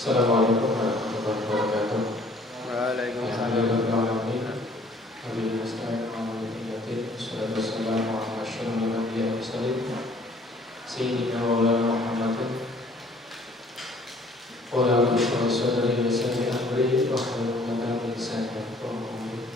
Assalamualaikum warahmatullahi wabarakatuh. Waalaikumsalam. Alhamdulillahirobbilalamin. Wabillahi nasta'in wa ala alihi wassalatu wassalamu ala asyrofil anbiya'i wal mursalin sayyidina wa maulana Muhammadin wa ala alihi wa sahbihi wa sallam amri wa hlul 'uqdatam min lisani yafqahu qawli.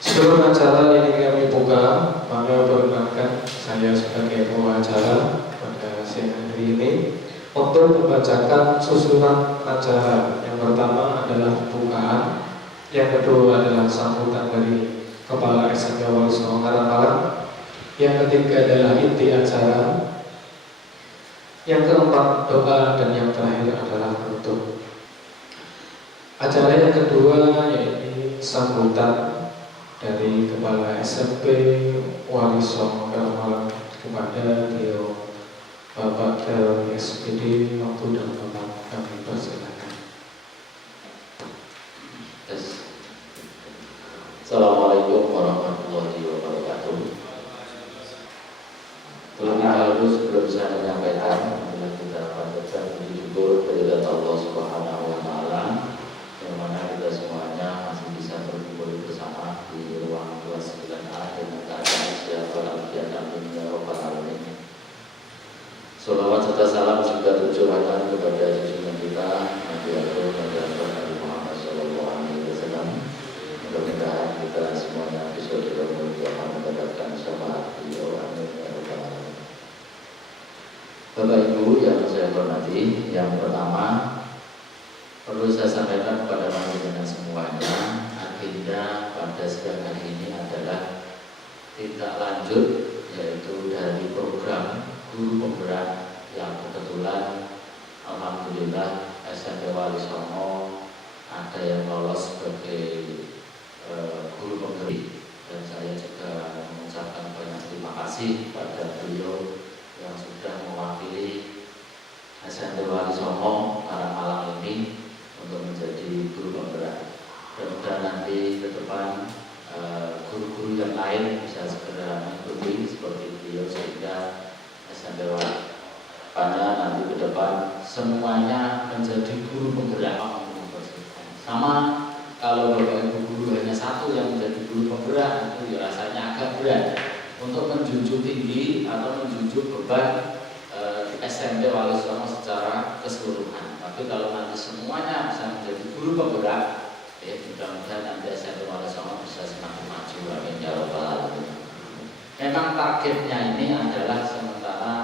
Sebelum acara ini kami buka, kami perkenalkan saya sebagai pengacara pada siang hari ini untuk membacakan susunan acara. Yang pertama adalah pembukaan, yang kedua adalah sambutan dari Kepala SMK Wali Songo Karangpalang, yang ketiga adalah inti acara, yang keempat doa, dan yang terakhir adalah penutup. Acara yang kedua yaitu sambutan dari Kepala SMP Wali Songo Karangpalang kepada beliau Bapak Darul SPD. Waktu dan tempat kami persilakan. Assalamualaikum warahmatullahi wabarakatuh. Terlebih dahulu sebelum saya menyampaikan, adalah kita panjatkan puji syukur kepada Allah Subhanahu wa Ta'ala, yang mana kita semuanya masih bisa berkumpul bersama di ruang 29A dengan keadaan sehat walafiat. Amin ya rabbal alamin. Salawat serta salam juga tercurahkan kepada junjungan kita Nabi Agung Nabi Muhammad Sallallahu Alaihi Wasallam. Mudah-mudahan kita semuanya bisa diberkahi mendapatkan syafaat beliau. Amin ya rabbal alamin. Bapak Ibu yang saya hormati, yang pertama perlu saya sampaikan kepada panjenengan semuanya, agenda pada siang hari ini adalah tindak lanjut, yaitu dari program guru penggerak yang kebetulan alhamdulillah SMP Wali Songo ada yang lolos sebagai guru penggerak, dan saya juga mengucapkan banyak terima kasih pada beliau yang sudah mewakili SMP Wali Songo Karangpalang ini untuk menjadi guru penggerak. Dan nanti ke depan guru-guru yang lain bisa segera mengikuti seperti beliau, sehingga SMP pada nanti ke depan semuanya menjadi guru penggerak. Sama kalau Bapak Ibu guru hanya satu yang menjadi guru penggerak, itu ya rasanya agak berat untuk menjunjung tinggi atau menjunjung beban SMP Wali Songo secara keseluruhan. Tapi kalau nanti semuanya bisa menjadi guru penggerak, mudah-mudahan nanti SMP Wali Songo bisa semakin maju. Amin ya rabbal alamin. Memang targetnya ini adalah sementara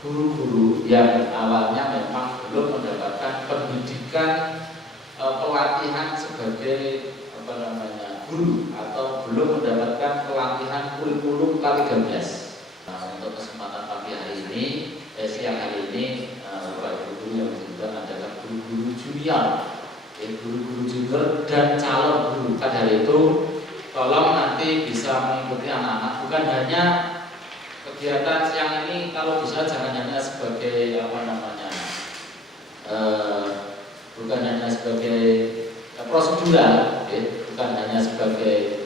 guru-guru yang awalnya memang belum mendapatkan pendidikan pelatihan sebagai guru, atau belum mendapatkan pelatihan kurikulum K13. Nah, untuk kesempatan pagi hari ini, siang hari ini, Bapak Ibu guru yang juga adalah guru-guru junior, guru-guru junior dan calon guru. Dari itu tolong nanti bisa mengikuti anak-anak, bukan hanya kegiatan siang ini, kalau bisa jangan hanya sebagai bukan hanya sebagai prosedural, bukan hanya sebagai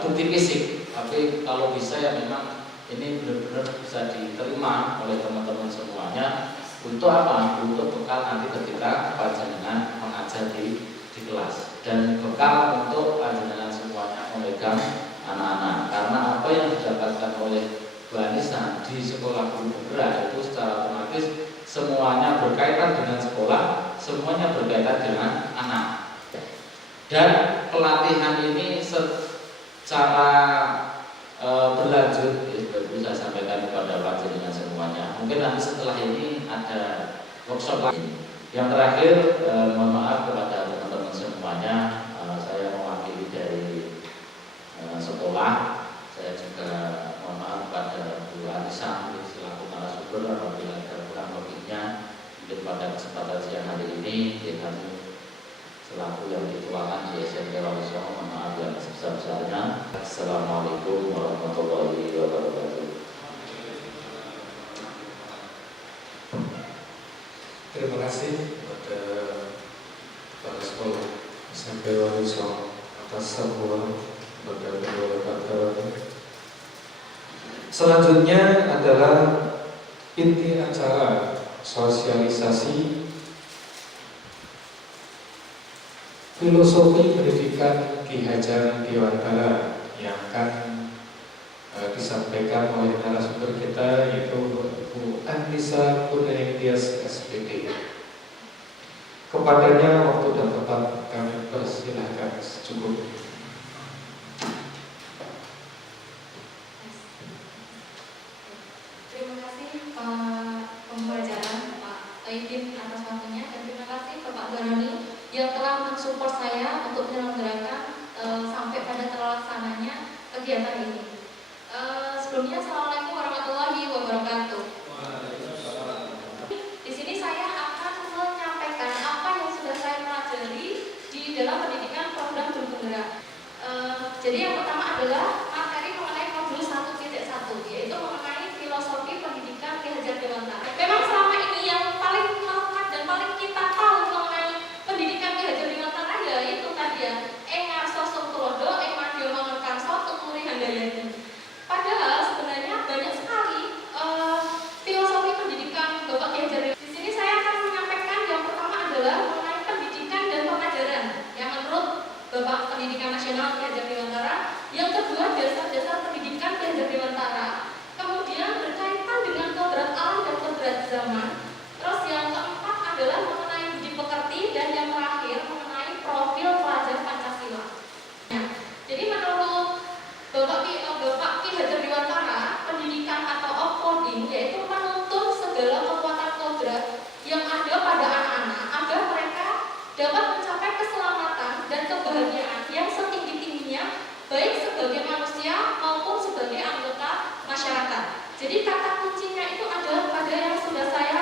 bukti fisik, tapi kalau bisa ya memang ini benar-benar bisa diterima oleh teman-teman semuanya. Untuk apa? Untuk bekal nanti ketika panjenengan mengajar di kelas, dan bekal untuk panjenengan semuanya memegang anak-anak. Karena apa yang didapatkan oleh Bu Anissa di sekolah guru penggerak itu secara otomatis semuanya berkaitan dengan sekolah, semuanya berkaitan dengan anak. Dan pelatihan ini secara berlanjut, bisa saya sampaikan kepada panjenengan semuanya. Mungkin nanti setelah ini ada workshop lain. Yang terakhir, mohon maaf kepada teman-teman semuanya, saya mewakili dari sekolah. Saya juga mohon maaf kepada Bu Anissa selaku narasumber apabila ada kurang lebihnya. Mungkin pada kesempatan siang hari ini, kami selaku yang dituakan di SMP Wali Songo, mohon maaf yang sebesar-besarnya. Assalamualaikum warahmatullahi wabarakatuh. Terima kasih kepada Kepala Sekolah SMP Wali Songo atas sambutan kepada beliau Bapak Darul. Selanjutnya adalah inti acara sosialisasi filosofi pendidikan Ki Hajar Dewantara yang akan disampaikan oleh narasumber kita, yaitu Bu Anissa Kurniastias SPD. Kepadanya waktu dan tempat kami persilahkan secukupnya. Terima kasih Pak Pembelajaran, Pak Taibin atas waktunya, dan terima kasih Bapak Baroni yang telah mensupport saya untuk menyelenggarakan sampai pada terlaksananya kegiatan ini. Sebelumnya, Assalamualaikum warahmatullahi wabarakatuh. Di sini saya akan menyampaikan apa yang sudah saya pelajari di dalam pendidikan program Guru Penggerak. Jadi yang pertama adalah materi mengenai modul 1.1, yaitu mengenai filosofi pendidikan Ki Hajar Dewantara. Memang selama ini yang paling melekat dan paling kita tahu mengenai pendidikan Ki Hajar Dewantara ya itu tadi ya, Ing Ngarso Sungtulodo, Ing Madya Mangunkarso, Tumuri Handayani. Padahal sebenarnya banyak sekali filosofi pendidikan Bapak Ki Hajar Dewantara. Di sini saya akan menyampaikan yang pertama adalah mengenai pendidikan dan pengajaran yang menurut Bapak Pendidikan Nasional Ki Hajar Dewantara. Yang kedua, dasar-dasar pendidikan Ki Hajar Dewantara. Kemudian berkaitan dengan kodrat alam dan kodrat zaman. Terus yang keempat adalah mengenai budi pekerti, dan yang terakhir mengenai profil pelajar Pancasila. Nah, jadi menurut Bapak Ki Hajar Dewantara, pendidikan atau upcoding yaitu menuntun segala kekuatan kodrat yang ada pada anak-anak agar mereka dapat mencapai keselamatan dan kebahagiaan yang setinggi-tingginya, baik sebagai manusia maupun sebagai anggota masyarakat. Jadi kata kuncinya itu adalah pada yang sudah saya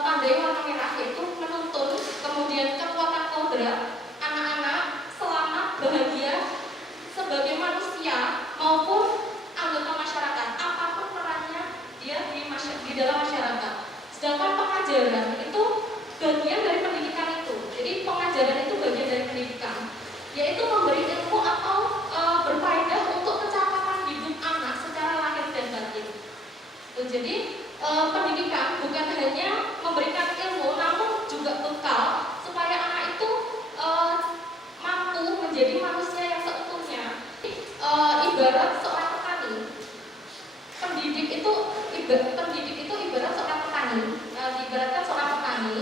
tandai warna merah, yaitu menuntun, kemudian kekuatan kodrat anak-anak selamat, bahagia sebagai manusia maupun anggota masyarakat, apapun perannya dia di dalam masyarakat. Sedangkan pengajaran itu bagian dari pendidikan itu. Jadi pengajaran itu bagian dari pendidikan, yaitu memberi ilmu atau berfaedah untuk pencapaian hidup anak secara lahir dan batin. Jadi pendidikan bukan hanya memberikan ilmu, namun juga bekal supaya anak itu mampu menjadi manusia yang seutuhnya. Ibarat seorang petani, pendidik itu ibarat seorang petani. Diibaratkan seorang petani.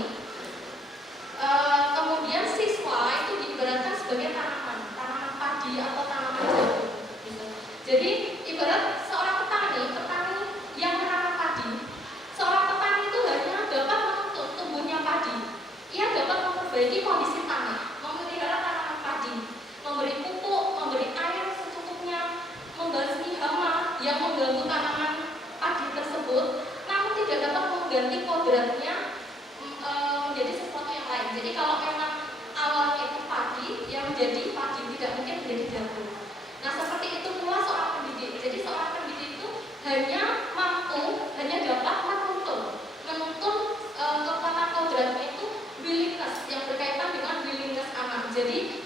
Kemudian siswa itu diibaratkan sebagai tanaman padi atau tanaman jagung. Gitu. Jadi ibarat seorang petani yang menanam padi. Seorang petani itu hanya dapat menuntun tumbuhnya padi. Ia dapat memperbaiki kondisi tanah, memelihara tanaman padi, memberi pupuk, memberi air secukupnya, membasmi hama yang mengganggu tanaman padi tersebut, namun tidak dapat mengganti kodratnya menjadi sesuatu yang lain. Jadi kalau memang awalnya itu padi, yang menjadi padi tidak mungkin menjadi jagung. Nah, seperti itu pula seorang pendidik. Jadi seorang pendidik itu hanya dapat menuntun kekuatan kodratnya itu willingness, yang berkaitan dengan willingness anak. Jadi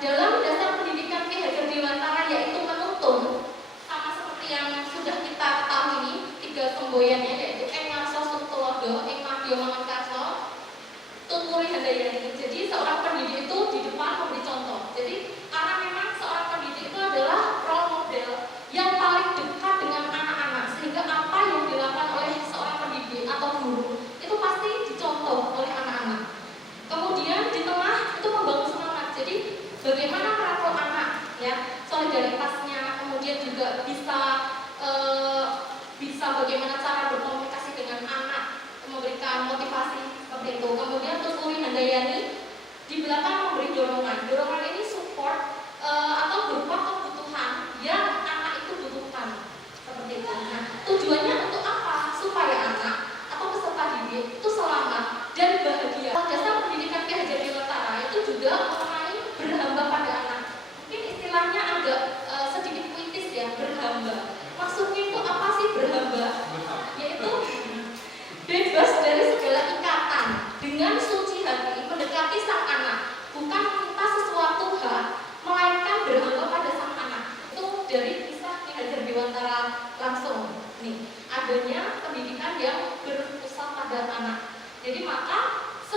dalam dasar pendidikan Ki Hajar Dewantara yaitu menuntun, sama seperti yang sudah kita ketahui 3 semboyannya, yaitu Ing Ngarso Sungtulodo, Ing Madya Mangunkarso, Tumuri Handayani. Jadi seorang pendidik itu di depan memberi contoh. Jadi karena memang seorang pendidik itu adalah role model yang paling dekat dengan anak-anak, sehingga apa yang dilakukan oleh seorang pendidik atau guru itu pasti dicontoh oleh anak-anak. Kemudian di tengah itu membangun semangat. Jadi bagaimana merangkul anak, ya, solidaritasnya, kemudian juga bisa bagaimana cara berkomunikasi dengan anak, memberikan motivasi seperti itu. Kemudian Tumuri Handayani di belakang memberi dorongan. Dorongan ini support atau berupa kebutuhan yang anak itu butuhkan, seperti itu. Nah, tujuannya untuk apa? Supaya anak atau peserta didik itu selamat dan bahagia. Dasar pendidikan Ki Hajar Dewantara itu juga mengenai berhamba pada anak. Mungkin istilahnya agak sedikit puitis ya, berhamba. Maksudnya itu apa sih berhamba? Yaitu bebas dari segala ikatan, dengan suci hati mendekati sang anak, bukan meminta sesuatu hal, melainkan berhamba pada sang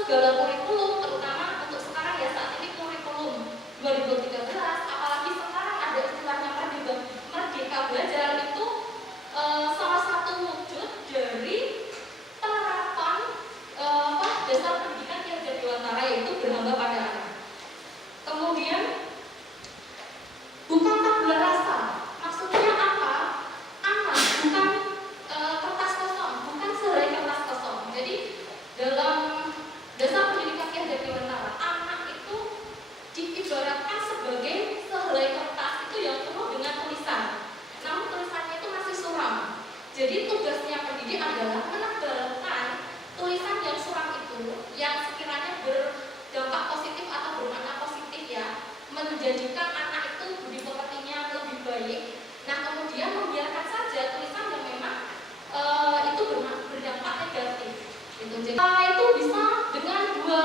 segala kurikulum, terutama untuk sekarang ya saat ini kurikulum 2013, apalagi sekarang ada istilahnya Merdeka Belajar, itu salah satu wujud dari penerapan dasar pendidikan yang Dirgantara, yaitu berhamba pada anak. Kemudian bukan tabula rasa. Maksudnya apa? Anak bukan kertas kosong, bukan sehelai kertas kosong. Jadi dalam dasar pendidikan Ki Hajar Dewantara, anak itu diibaratkan sebagai sehelai kertas itu yang penuh dengan tulisan. Namun tulisannya itu masih suram. Jadi tugasnya pendidik adalah menebalkan tulisan yang suram itu, yang sekiranya berdampak positif atau bermakna positif ya, menjadikan anak itu budi pekertinya lebih baik. Nah, kemudian membiarkan saja tulisan yang memang itu berdampak negatif. Gitu. Jadi itu bisa dengan dua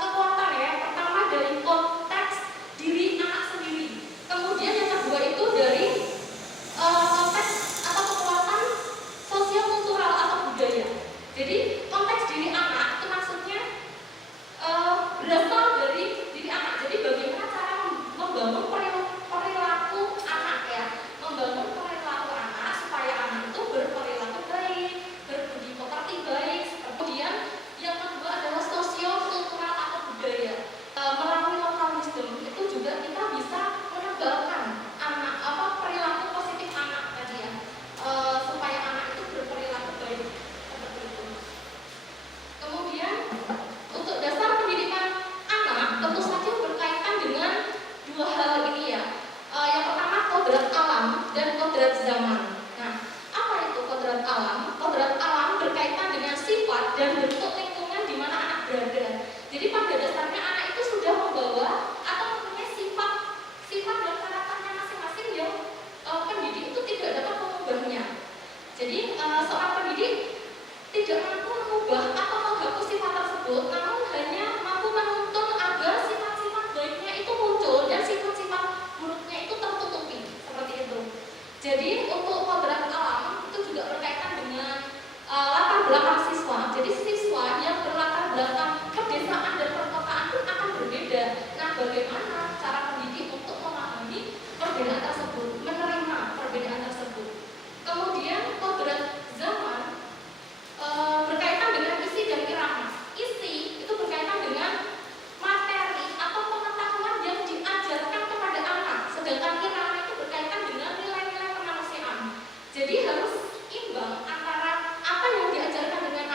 kekuatan ya. Pertama dari konteks diri anak sendiri. Kemudian yang kedua itu dari konteks atau kekuatan sosial kultural atau budaya. Jadi konteks diri anak itu maksudnya berasal dari diri anak. Jadi bagaimana cara membangun perilaku anak ya, membangun perilaku anak supaya anak itu berperilaku baik, berbudi pekerti baik. Kemudian yang kedua adalah sosial kultural atau budaya. Melalui local wisdom itu juga kita bisa menebalkan anak perilaku positif anak tadi ya, supaya anak itu berperilaku baik seperti itu. Kemudian untuk dasar pendidikan anak tentu saja berkaitan dengan dua hal ini ya. Yang pertama kodrat alam dan kodrat zaman. Nah, apa itu kodrat alam? Kodrat alam berkaitan dengan sifat dan bentuk lingkungan di mana anak berada. Jadi pada dasarnya anak itu sudah membawa atau mempunyai sifat dan karakternya masing-masing yang pendidik itu tidak dapat mengubahnya. Jadi seorang pendidik tidak mampu mengubah atau menghapus sifat tersebut, namun hanya mampu menuntun agar sifat-sifat baiknya itu muncul dan sifat-sifat buruknya itu tertutupi, seperti itu. Jadi untuk kodrat alam itu juga berkaitan dengan latar belakang siswa. Jadi siswa yang berlatar belakang pedesaan dan perkotaan pun akan berbeda. Nah, bagaimana cara pendidik untuk memahami perbedaan tersebut, menerima perbedaan tersebut. Kemudian kodrat zaman berkaitan dengan isi dan irama. Isi itu berkaitan dengan materi atau pengetahuan yang diajarkan kepada anak, sedangkan irama itu berkaitan dengan nilai-nilai kemanusiaan. Jadi harus imbang antara apa yang diajarkan dengan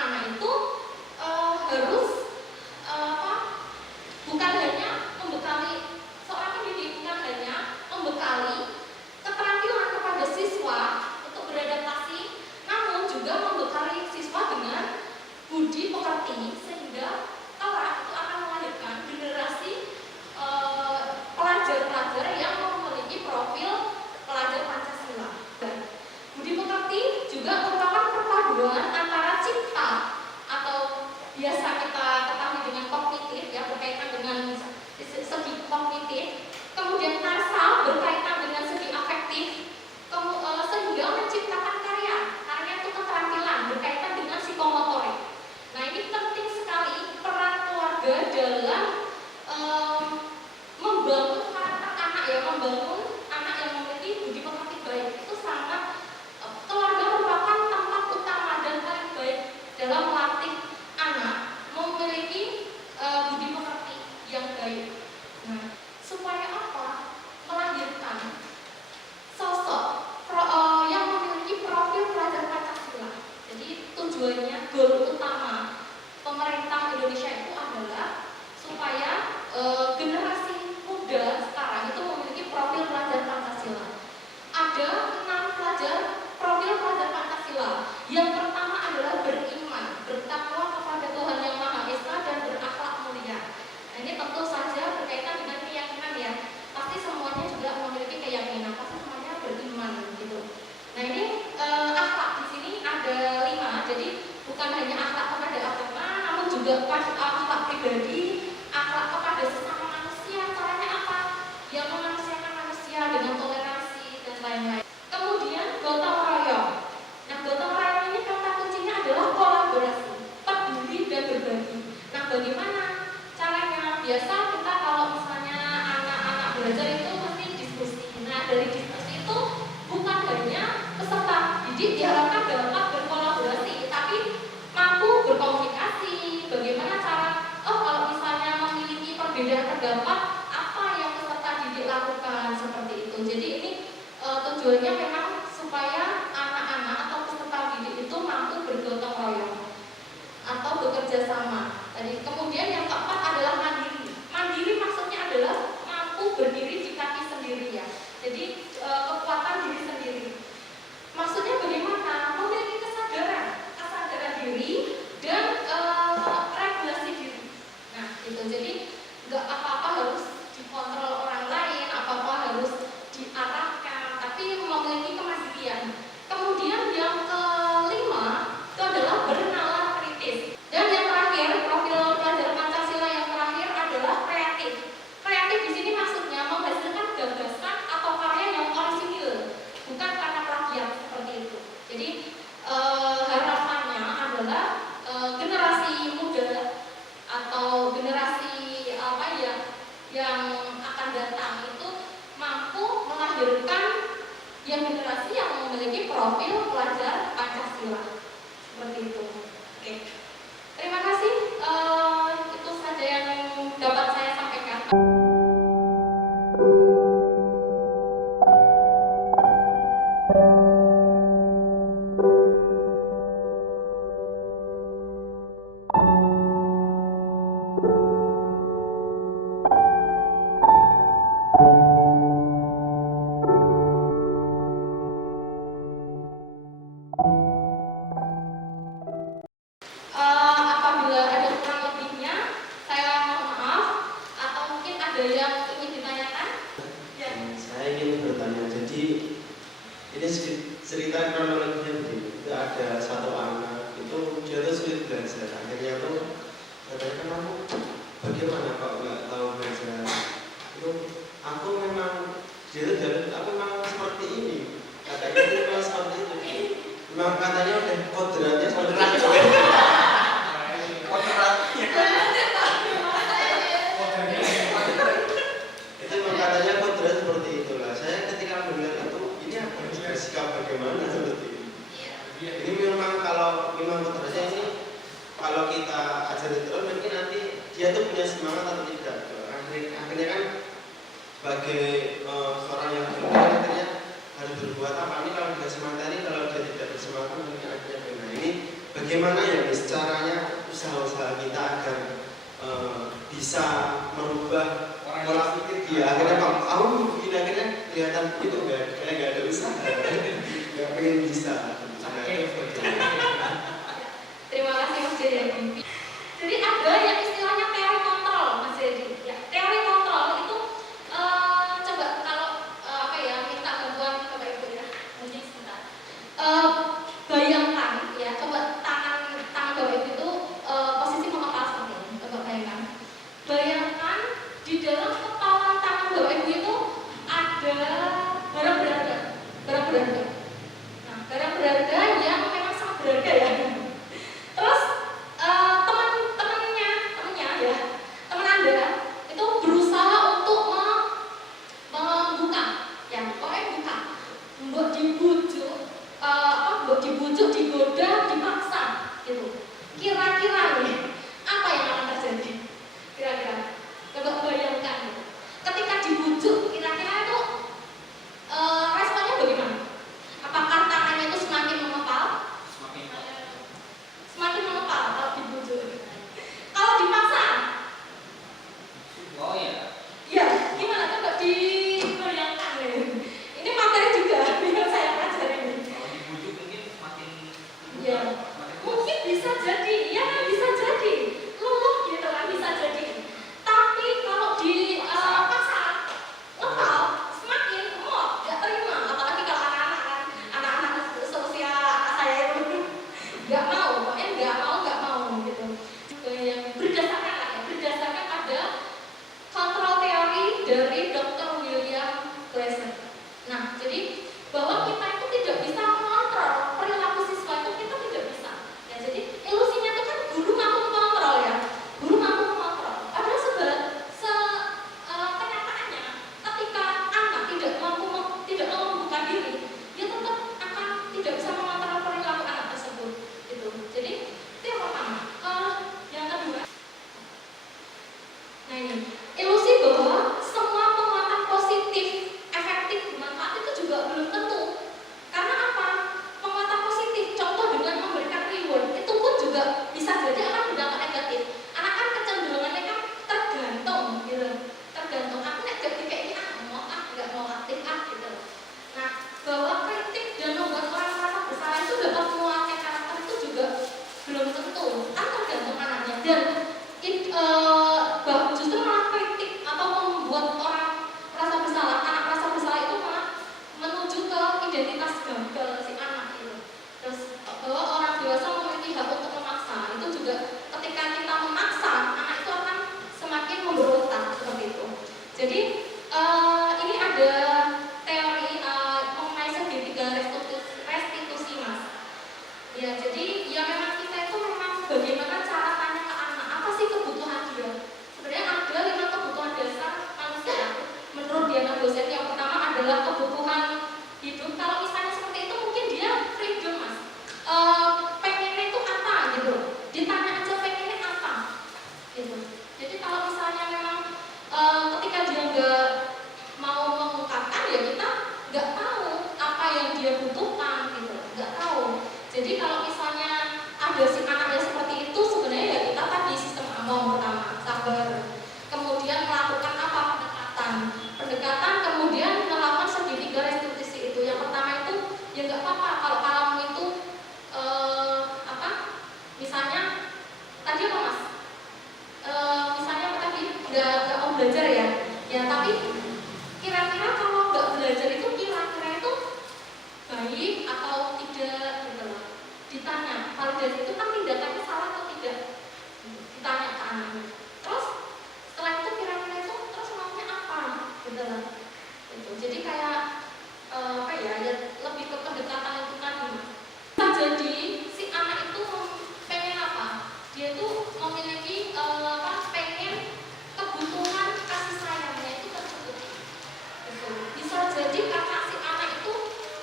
dari diskusi itu bukan hanya peserta didik diharapkan dapat berkolaborasi, tapi mampu berkomunikasi. Bagaimana cara, kalau misalnya memiliki perbedaan pendapat, apa yang peserta didik lakukan seperti itu. Jadi ini tujuannya memang supaya anak-anak atau peserta didik itu mampu bergotong royong atau bekerja sama. Tadi kemudian yang keempat adalah mandiri. Mandiri maksudnya adalah mampu berdiri di kaki sendiri ya. Jadi kekuatan diri sendiri. Maksudnya bagaimana? Memiliki kesadaran diri dan regulasi diri. Nah, itu. Jadi nggak apa-apa harus dikontrol orang lain, apa-apa harus diarahkan, tapi memiliki kemandirian. Kemudian yang kelima itu adalah bernalar kritis. Dan yang terakhir, profil pelajar Pancasila yang terakhir adalah kreatif. Kreatif di sini maksudnya menghasilkan gagasan atau karya yang orisinil, bukan karena plagiat seperti itu. Jadi harapannya adalah generasi muda atau generasi yang akan datang itu mampu melahirkan yang generasi yang memiliki profil pelajar Pancasila seperti itu. Oke. Terima kasih. Itu saja yang dapat saya sampaikan. Apabila ada kurang lebihnya, saya mohon maaf, atau mungkin ada yang ingin ditanyakan? Ya. Saya ingin bertanya, jadi ini cerita kronologinya begini. Itu ada satu anak, itu dia tuh sulit belajar. Akhirnya tuh katanya, kan aku bagaimana kok nggak tahu belajar? Itu aku memang aku memang seperti ini. Katanya itu memang seperti itu. Memang katanya udah kodratnya kodrat. Itu memang katanya kodrat seperti itulah. Saya ketika mendengar itu, ini apa bersikap bagaimana seperti ini? Ini memang kalau memang kodratnya ini, kalau kita ajarin terus mungkin nanti dia tuh punya semangat atau tidak. Akhirnya kan sebagai seorang yang belajar akhirnya harus berbuat apa? Ini kalau dikasih materi, kalau dia tidak bersemangat mungkin akhirnya benar. Ini bagaimana ya Miss caranya usaha-usaha kita agar bisa merubah pola pikir dia. Akhirnya kalau aku mungkin akhirnya kelihatan itu nggak ada usaha, nggak pengen bisa. Terima kasih Mas Jadi. Jadi ada yang istilahnya teori kontrol, Mas Jadi. Ya, teori kontrol itu coba kalau minta bantuan Bapak Ibu ya, mungkin sebentar. Bayangkan ya, coba tangan Bapak Ibu itu posisi mengepal seperti ini. Coba bayangkan. Bayangkan di dalam kepalan tangan Bapak Ibu itu ada barang berharga. Nah, barang berharga yang memang sangat berharga ya. Terus temennya ya, teman Anda itu berusaha untuk membuka, ya pokoknya buka, buat dibujuk, digoda, dipaksa, gitu. Kira-kira nih, apa yang akan terjadi? Kira-kira, coba bayangkan. Ketika dibujuk, kira-kira itu responnya bagaimana? Apakah tangannya itu semakin mengepal? Semakin mengepal kalau dibujuk. Kalau dipaksa? Oh ya. Ya, gimana? Coba dibayangkan nih. Ini materi juga yang saya pelajari ini. Kalau dibujuk mungkin semakin Ya, mungkin bisa jadi, ya bisa jadi luluh gitu kan, bisa jadi. Tapi kalau dipaksa, ngepal, semakin gemuk, nggak terima. Apalagi kalau anak-anak seusia saya itu nggak mau, pokoknya nggak mau gitu. Yang berdasarkan ada kontrol teori dari Dr. William Glasser. Nah, jadi bahwa kita itu tidak bisa mengontrol perilaku siswa itu, kita tidak bisa. Ya, jadi ilusinya itu kan guru mampu mengontrol ya, guru mampu mengontrol. Padahal kenyataannya ketika anak tidak mampu hidup. Kalau misalnya seperti itu mungkin dia freedom mas. Pengennya itu apa gitu, ditanya aja pengennya apa gitu. Jadi kalau misalnya memang ketika dia nggak mau mengungkapkan ya kita nggak tahu apa yang dia butuhkan gitu, nggak tahu. Jadi kalau misalnya ada si anak yang seperti itu sebenarnya ya kita tadi sistem among pertama sabar, kemudian melakukan apa pendekatan, kemudian melakukan segitiga restitusi itu. Yang pertama itu ya nggak apa-apa kalau kamu itu misalnya tadi apa mas? Misalnya apa tadi nggak mau belajar ya tapi kira-kira kalau nggak belajar itu kira-kira itu baik atau tidak gitu loh. Ditanya validasi itu kan tindakannya salah atau tidak, ditanya ke anaknya. Terus setelah itu kira-kira itu terus maunya apa gitu loh. Gitu. Jadi kayak ya lebih ke pendekatan itu tadi. Nah, jadi si anak itu pengen apa? Dia tuh memiliki pengen kebutuhan kasih sayangnya itu tercukupi. Gitu. Bisa jadi karena si anak itu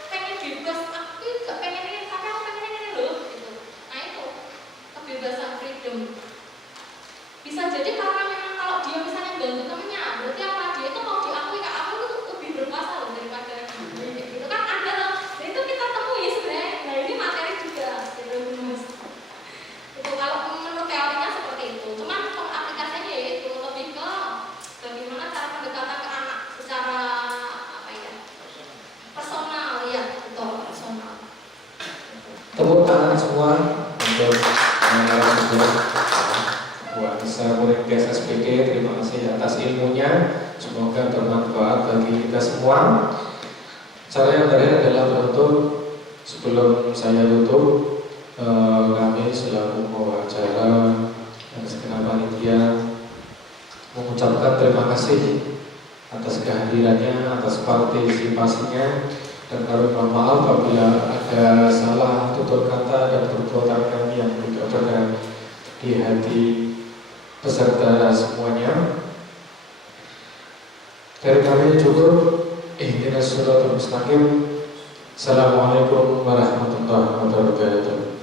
pengen bebas, aku gak pengen ini, tapi aku pengen ini loh. Gitu. Nah itu kebebasan freedom. Bisa jadi karena memang kalau dia misalnya ganggu temennya, berarti apa? Dia itu mau diakui kak aku itu lebih berkuasa loh daripada gitu kan ada loh. Dan itu kita temui sebenarnya. Nah ini materi juga gitu mas. Itu kalau menurut teorinya seperti itu. Cuman aplikasinya ya itu lebih ke bagaimana cara pendekatan ke anak secara personal ya, betul personal. Tepuk tangan semua untuk narasumber Bu Anissa murid SSPK. Terima kasih atas ilmunya, semoga bermanfaat bagi kita semua. Cara yang terakhir adalah penutup. Sebelum saya tutup, kami selaku pembawa acara dan segenap panitia mengucapkan terima kasih atas kehadirannya, atas partisipasinya, dan kami mohon maaf apabila ada salah tutur kata dan perbuatan kami yang tidak berkenan di hati peserta semuanya. Dari kami cukup. Ihdinas siratal mustaqim. Assalamualaikum warahmatullahi wabarakatuh.